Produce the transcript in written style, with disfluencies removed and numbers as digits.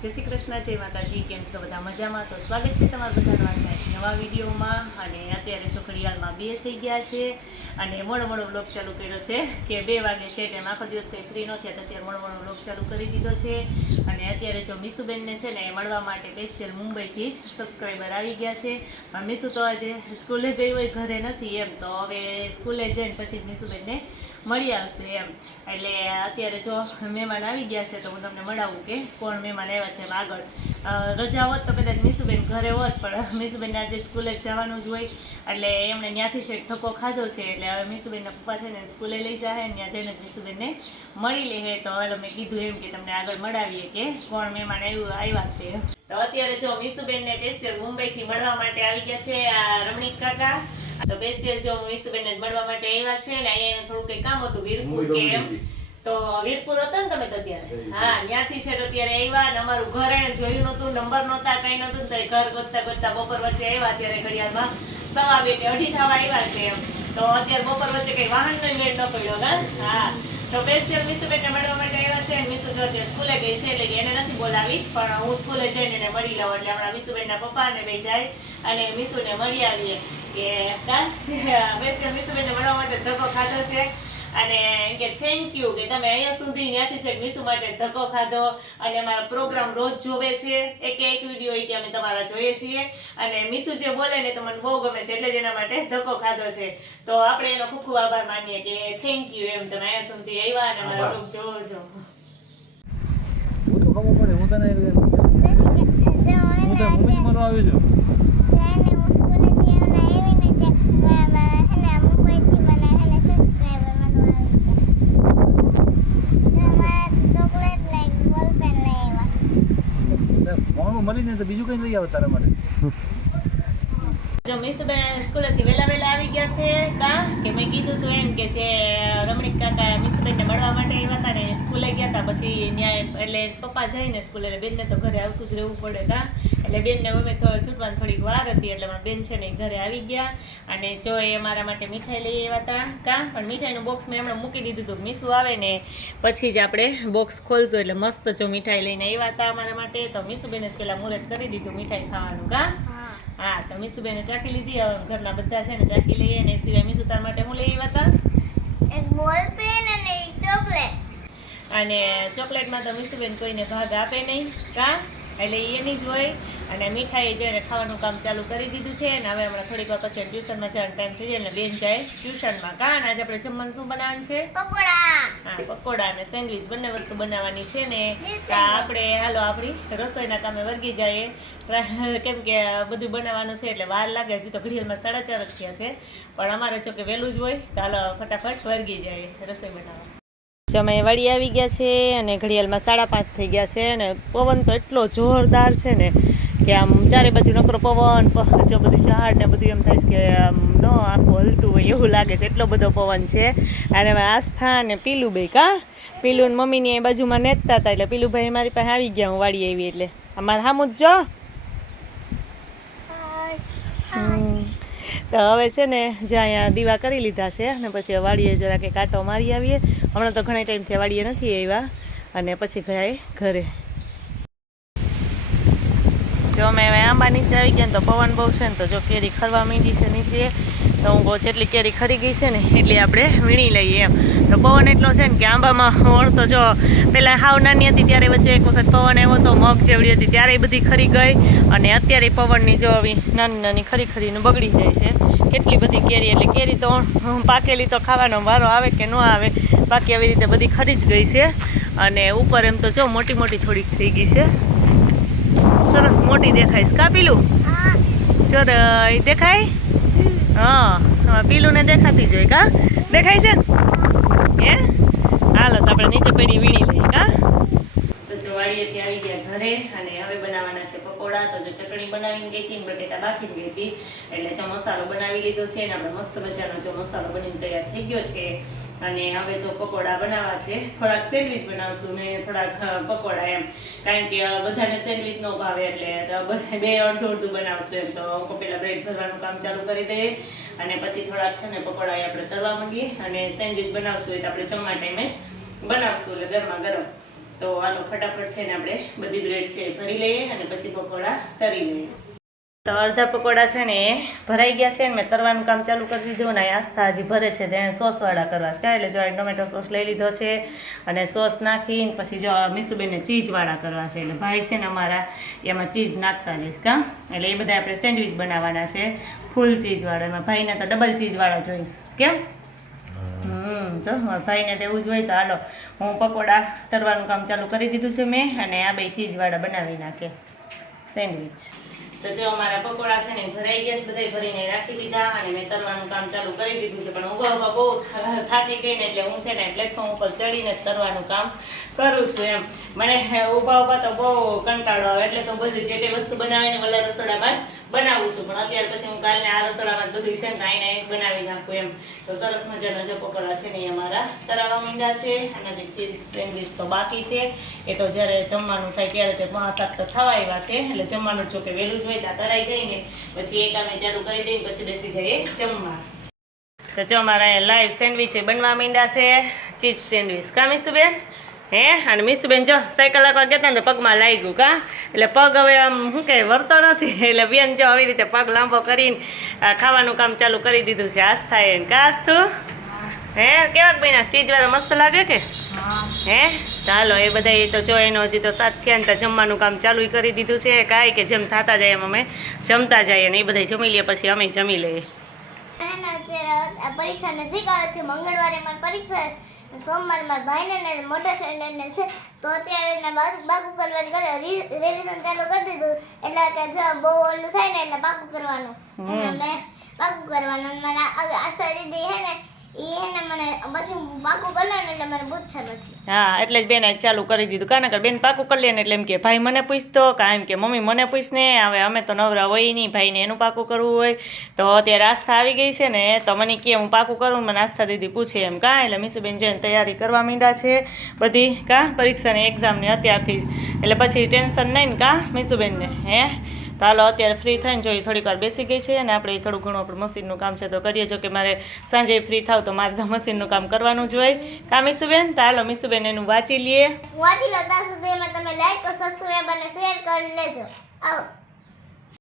જય શ્રી કૃષ્ણ, જય માતાજી. કેમ છો બધા? મજામાં? તો સ્વાગત છે તમારું બધાનું આજના એક નવા વિડીયોમાં. અને અત્યારે ઘડિયાળમાં 2 થઈ ગયા છે અને મોડો વ્લોગ ચાલુ કર્યો છે કે 2 વાગે છે એટલે આખો દિવસ કંઈ ફ્રી ન થયા, અત્યારે મોડો વ્લોગ ચાલુ કરી દીધો છે. અને અત્યારે જો મીસુબેનને છે ને મળવા માટે સ્પેશિયલ મુંબઈથી જ સબસ્ક્રાઈબર આવી ગયા છે. મીસુ તો આજે સ્કૂલે ગઈ હોય, ઘરે નથી એમ, તો હવે સ્કૂલે જઈને પછી જ મીસુબેનને મળી આવશે એમ. એટલે અત્યારે જો મહેમાન આવી ગયા છે તો હું તમને મળાવું કે કોણ મહેમાન આવ્યા છે. આગળ રજા હોત તો કદાચ મીસુબેન ઘરે હોત, પણ મીસુબેનને આજે સ્કૂલે જવાનું જ હોય એટલે એમણે ત્યાંથી છે ધક્કો ખાધો છે. એટલે હવે મીસુબેનના પપ્પા છે ને સ્કૂલે લઈ જાય, ત્યાં જઈને જ મીસુબેનને મળી લે. તો હવે મેં કીધું એમ કે તમને આગળ મળાવીએ કે કોણ મહેમાન આવ્યા છે. તો અત્યારે જો મીસુબેનને સ્પેશિયલ મુંબઈથી મળવા માટે આવી ગયા છે આ રમણીક કાકા. તો સ્પેશિયલ જો મીસુબેનને મળવા માટે આવ્યા છે ને અહીંયા થોડું કંઈ કામ હતું વીરપુર કે એમ, તો વીરપુર હતા ને તમે તો અત્યારે, હા ત્યાંથી છે અત્યારે આવ્યા. ને અમારું ઘર એને જોયું નહોતું, નંબર નહોતા, કઈ નહોતું, તો ઘર ગોતતા બપોર વચ્ચે આવ્યા. અત્યારે ઘડિયાળમાં 2:30 કે 2:30 થવા આવ્યા છે એમ. તો અત્યારે બપોર વચ્ચે કઈ વાહનનો મેળ ન પડ્યો. હા તો સ્પેશિયલ મીસુબેનને મળવા માટે આવ્યા છે. મીસુ જો અત્યારે સ્કૂલે ગઈ છે એટલે એને નથી બોલાવી, પણ હું સ્કૂલે જઈને એને મળી લઉં. એટલે હમણાં મીસુબેનના પપ્પાને બે જાય અને મીસુને મળી આવીએ કે સ્પેશિયલ મીસુબેનને મળવા માટે ધક્કો ખાધો છે. અને કે થેન્ક યુ કે તમે અહીંયા સુધી ત્યાંથી છે મીસુ માટે ધક્કો ખાધો અને અમારા પ્રોગ્રામ રોજ જોવે છે. એક વિડીયો કે અમે તમારા જોઈએ છીએ અને મીસુ જે બોલે ને તો મને બહુ ગમે છે, એટલે જ એના માટે ધક્કો ખાધો છે. તો આપણે એનો ખૂબ ખૂબ આભાર માનીએ કે થેન્ક યુ એમ, તમે અહીંયા સુધી આવ્યા અને અમારા બ્લોગ જોવો છો. હું તો ખબર પડે, હું તને મળવા આવ્યો છું. મળીને તો બીજું કઈ લઈ આવે તારા માટે. જો મીસુબેન સ્કૂલેથી વહેલા આવી ગયા છે કે મેં કીધું તું એમ કે જે રમણીક કાકા મીસુબેનને મળવા માટે આવ્યા હતા ને સ્કૂલે ગયા હતા. પછી ન્યાય એટલે પપ્પા જઈને સ્કૂલે એટલે બેનને તો ઘરે આવતું જ રહેવું પડે એટલે બેનને અમે છૂટવાની થોડીક વાર હતી એટલે મારા બેન છે ને ઘરે આવી ગયા. અને જો એ મારા માટે મીઠાઈ લઈ આવ્યા હતા પણ મીઠાઈનું બોક્સ મેં હમણાં મૂકી દીધું હતું. મીસુ આવે ને પછી જ આપણે બોક્સ ખોલશું. એટલે મસ્ત જો મીઠાઈ લઈને આવ્યા હતા અમારા માટે. તો મીસુબેને પેલા મુહૂર્ત કરી દીધું મીઠાઈ ખાવાનું. હા તો મીસુબેને ચાખી લીધી. હવે ઘરના બધા છે ને ચાખી લઈએ. અને સિવાય મીસુ તાર માટે હું લઈ આવ્યા હતા? એક બોલ પેન અને એક ચોકલેટ. અને ચોકલેટમાં તો મીસુબેન કોઈને ભાગ આપે નહીં એટલે એની જ હોય. અને મીઠાઈ જોઈને ખાવાનું કામ ચાલુ કરી દીધું છે. અને હવે હમણાં થોડીક વાર પછી ટ્યુશનમાં જવાનો ટાઈમ થઈ જાય એટલે બેન જાય ટ્યુશનમાં. આજે આપણે જમવાનું શું બનાવવાનું છે? પકોડા. હા પકોડા અને સેન્ડવિચ બંને વસ્તુ બનાવવાની છે ને. આપણે હાલો આપણી રસોઈના કામે વર્ગી જઈએ, કેમ કે બધું બનાવવાનું છે એટલે વાર લાગે. હજી તો ઘડિયાળમાં 4:30 જ થયા છે, પણ અમારે જો કે વહેલું જ હોય તો હાલો ફટાફટ વર્ગી જાય રસોઈ બનાવવા. અમે વાડી આવી ગયા છે અને ઘડિયાળમાં 5:30 થઈ ગયા છે. અને પવન તો એટલો જોરદાર છે ને કે આમ ચારે બાજુ નકરો પવન, જો બધું ઝાડ ને બધું એમ થાય છે કે આમ ન આખું હલતું હોય એવું લાગે છે, એટલો બધો પવન છે. અને આસ્થા અને પીલું બે પીલું ને મમ્મીની બાજુમાં નેતતા હતા એટલે પીલુભાઈ મારી પાસે આવી ગયા. હું વાડી આવી એટલે અમારે સામું જ જો. તો હવે છે ને જ્યાં અહીંયા દીવા કરી લીધા છે અને પછી વાડીએ જરા કે કાંટો મારી આવીએ. હમણાં તો ઘણા ટાઈમથી વાડીએ નથી આવ્યા અને પછી ગયા ઘરે. જો અમે હવે આંબા નીચે આવી ગયા ને તો પવન બહુ છે ને તો જો કેરી ખરવા માંડી છે નીચે. તો હું બહુ જેટલી કેરી ખરી ગઈ છે ને એટલી આપણે વીણી લઈએ એમ. તો પવન એટલો છે ને કે આંબામાં વળ તો જો પહેલાં હાવ નાની હતી ત્યારે વચ્ચે એક વખત પવન આવ્યો હતો, મગ જેવડી હતી ત્યારે બધી ખરી ગઈ. અને અત્યારે પવનની જો આવી નાની ખરીને બગડી જાય છે કેટલી બધી કેરી. એટલે કેરી તો પાકેલી તો ખાવાનો વારો આવે કે ન આવે, બાકી આવી રીતે બધી ખરી જ ગઈ છે. અને ઉપર એમ તો જો મોટી થોડીક થઈ ગઈ છે, સરસ મોટી દેખાઈશ પીલું? જો દેખાય? હા પીલું ને દેખાતી જોઈ દેખાય છે હે? હાલો તો આપણે નીચે પડી વીણી લઈએ તો જો વાડીએથી આવી ગયા ઘરે અને હવે બનાવવાના છે પકોડા. તો જો ચટણી બનાવીને ગઈ હતી, બટેટા બાફીને ગઈ હતી એટલે જો મસાલો બનાવી લીધો છે અને આપણે મસ્ત મજાનો જો મસાલો બનીને તૈયાર થઈ ગયો છે. અને હવે જો પકોડા બનાવવા છે, થોડાક સેન્ડવિચ બનાવશું ને થોડાક પકોડા એમ, કારણ કે બધાને સેન્ડવિચ ન ભાવે એટલે બે અડધું બનાવશું એમ. તો પહેલાં બ્રેડ ભરવાનું કામ ચાલુ કરી દઈએ અને પછી થોડાક છે ને પકોડા આપણે તરવા માંડીએ. અને સેન્ડવિચ બનાવશું એ તો આપણે જમવા ટાઈમે બનાવશું એટલે ગરમા ગરમ. તો આનો ફટાફટ છે ને આપણે બધી બ્રેડ છે એ ભરી લઈએ અને પછી પકોડા તરી લઈએ. તો અડધા પકોડા છે ને એ ભરાઈ ગયા છે ને મેં તરવાનું કામ ચાલુ કરી દીધું ને આસ્થા હજી ભરે છે તેને સોસવાળા કરવા છે એટલે જો ટોમેટો સોસ લઈ લીધો છે અને સોસ નાખીને પછી જો મીસુબેનને ચીઝવાળા કરવા છે એટલે ભાઈ છે ને અમારા એમાં ચીઝ નાખતા જઈશ કાં એટલે એ બધા આપણે સેન્ડવિચ બનાવવાના છે ફૂલ ચીઝવાળા. એમાં ભાઈને તો ડબલ ચીઝવાળા જોઈશ. કેમ? જો મારા ભાઈને તો એવું જ હોય. તો હાલો હું પકોડા તરવાનું કામ ચાલુ કરી દીધું છે મેં અને આ બે ચીઝવાળા બનાવી નાખે સેન્ડવિચ. તો જો અમારા પકોડા છે ને ભરાઈ ગયા છે, બધા ભરીને રાખી દીધા અને મેં તરવાનું કામ ચાલુ કરી દીધું છે. પણ ઊભા બહુ થાકી ગઈ ને એટલે હું છે ને પ્લેટફોર્મ ઉપર ચડીને જ તરવાનું કામ કરું છું એમ. મને ઊભા તો બહુ કંટાળો આવે એટલે તો બધી જે તે વસ્તુ બનાવીને વલા રસોડામાં જ બનાવું છું. પણ અત્યારે પછી હું કાલને આ રસોડામાં બધું છે ને આઈને બનાવી નાખું એમ. તો સરસ મજાના જો પકોડા છે ને એ અમારા તરાવા માંડ્યા છે. અને જે ચીઝ સેન્ડવિચ તો બાકી છે એ તો જ્યારે જમવાનું થાય ત્યારે તે 5:30 તો થવા આવ્યા છે એટલે જમવાનું જો કે વહેલું જ હોય ત્યાં તરાઈ જાય ને પછી એ કામે ચાલુ કરી દઈને પછી બેસી જઈએ જમવા. તો જો અમારા લાઈવ સેન્ડવિચ બનવા માંડ્યા છે ચીઝ સેન્ડવિચ. કા મીસુબેન? હે અને મીસુબેન જો સાયકલ રાખવા ગયા હતા ને તો પગમાં લાગ્યું કાં એટલે પગ હવે આમ શું કહે વળતો નથી એટલે બેન જો આવી રીતે પગ લાંબો કરીને ખાવાનું કામ ચાલુ કરી દીધું છે આસ્થાએ. કા આસ્થુ? હે કેવાક બન્યા ચીઝવાળા મસ્ત લાગે કે? હે ચાલો એ બધા તો જો એનો હજી તો 7 થયા ને તો જમવાનું કામ ચાલુ કરી દીધું છે. કાંઈ કે જેમ થતા જાય એમ અમે જમતા જઈએ ને એ બધા જમી લઈએ પછી અમે જમી લઈએ. પરીક્ષા નજીક આવે છે. મંગળવારે મારી પરીક્ષા, સોમવારે મારા ભાઈને ને મોટા સન્ડેને છે. તો અત્યારે એને બાકુ કરવાનું કરે રિવિઝન ચાલુ કરી દીધું એટલે કે જો બહુ ઓલું થાય ને એટલે બાકુ કરવાનું એટલે બાકુ કરવાનું. મને આશા દીદી હે ને એ હે ને મને પછી બાકુ કરવાનું એટલે મને પૂછશે પછી. હા એટલે જ બેને ચાલુ કરી દીધું. કારણ કે બેન પાકું કરી લે ને એટલે એમ કે ભાઈ મને પૂછતો કાં એમ કે મમ્મી મને પૂછ ને. હવે અમે તો નવરા હોય નહીં, ભાઈને એનું પાકું કરવું હોય. તો અત્યારે આસ્થા આવી ગઈ છે ને તો મને કે હું પાકું કરું મને આસ્થા દીદી પૂછે એમ કાં એટલે મીસુબેન જઈને તૈયારી કરવા માંડ્યા છે બધી કાં પરીક્ષાની એક્ઝામની અત્યારથી જ એટલે પછી ટેન્શન નહીં ને કાં મીસુબેનને. હે તો હાલો અત્યારે ફ્રી થઈને જોઈએ થોડીક વાર બેસી ગઈ છે અને આપણે થોડું ઘણું આપણું મશીનનું કામ છે તો કરીએ. જો કે મારે સાંજે ફ્રી થાવ તો મારે તો મશીનનું કામ કરવાનું જ હોય. કા મીસુબેન? તો હાલો મીસુબેન એનું વાંચી લઈએ. વાંચી લો ત્યાં સુધીમાં તમે લાઈક સબસ્ક્રાઈબ અને શેર કરી લેજો. આવો.